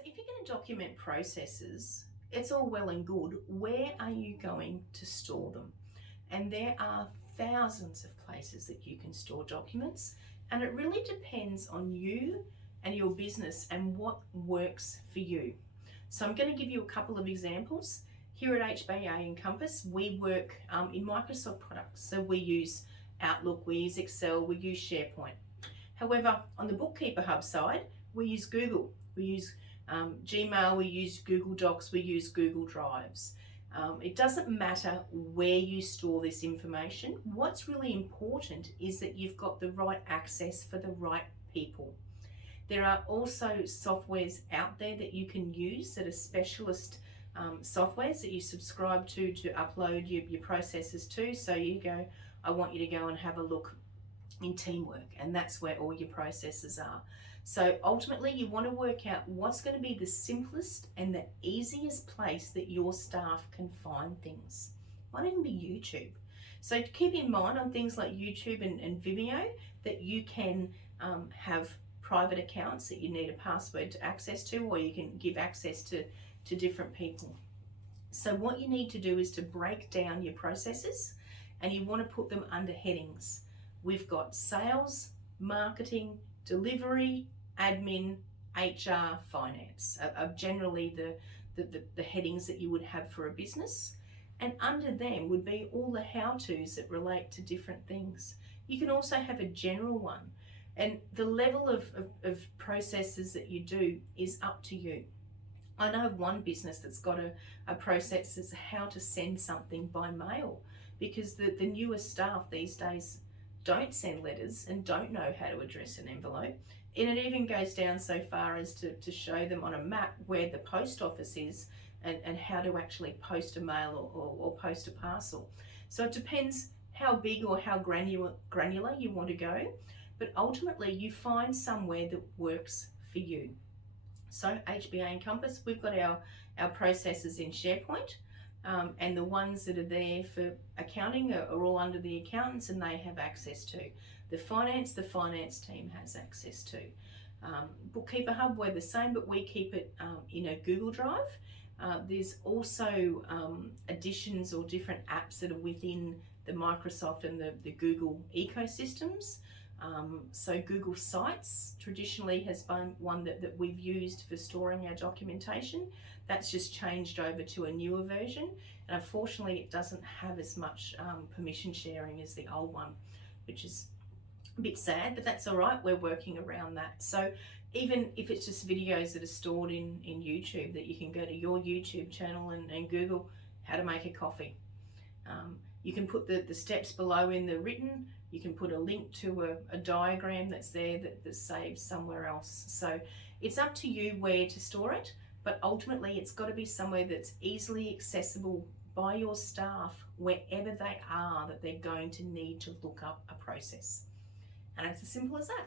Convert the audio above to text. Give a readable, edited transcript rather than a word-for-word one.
So if you're going to document processes, it's all well and good. Where are you going to store them? And there are thousands of places that you can store documents, and it really depends on you and your business and what works for you. So I'm going to give you a couple of examples. Here at HBA Encompass, we work in Microsoft products. So we use Outlook, we use Excel, we use SharePoint. However, on the Bookkeeper Hub side, we use Google, we use Gmail, we use Google Docs, we use Google Drives. It doesn't matter where you store this information. What's really important is that you've got the right access for the right people. There are also softwares out there that you can use that are specialist softwares that you subscribe to upload your processes to. So you go, I want you to go and have a look in Teamwork, and that's where all your processes are. So ultimately you want to work out what's going to be the simplest and the easiest place that your staff can find things. Might even be YouTube. So keep in mind on things like YouTube and Vimeo that you can have private accounts that you need a password to access to, or you can give access to different people. So what you need to do is to break down your processes, and you want to put them under headings. We've got sales, marketing, delivery, admin, HR, finance are generally the headings that you would have for a business. And under them would be all the how-tos that relate to different things. You can also have a general one. And the level of processes that you do is up to you. I know of one business that's got a process that's how to send something by mail, because the newer staff these days don't send letters and don't know how to address an envelope. And it even goes down so far as to show them on a map where the post office is and how to actually post a mail or post a parcel. So it depends how big or how granular you want to go, but ultimately you find somewhere that works for you. So HBA Encompass, we've got our processes in SharePoint. And the ones that are there for accounting are all under the accountants, and they have access to. The finance team has access to. Bookkeeper Hub, we're the same, but we keep it in a Google Drive. There's also additions or different apps that are within the Microsoft and the Google ecosystems. So Google Sites traditionally has been one that we've used for storing our documentation. That's just changed over to a newer version, and unfortunately it doesn't have as much permission sharing as the old one, which is a bit sad, but that's all right. We're working around that. So even if it's just videos that are stored in YouTube, that you can go to your YouTube channel and Google how to make a coffee. You can put the steps below in the written. You can put a link to a diagram that's there that's saved somewhere else. So it's up to you where to store it, but ultimately it's got to be somewhere that's easily accessible by your staff wherever they are that they're going to need to look up a process. And it's as simple as that.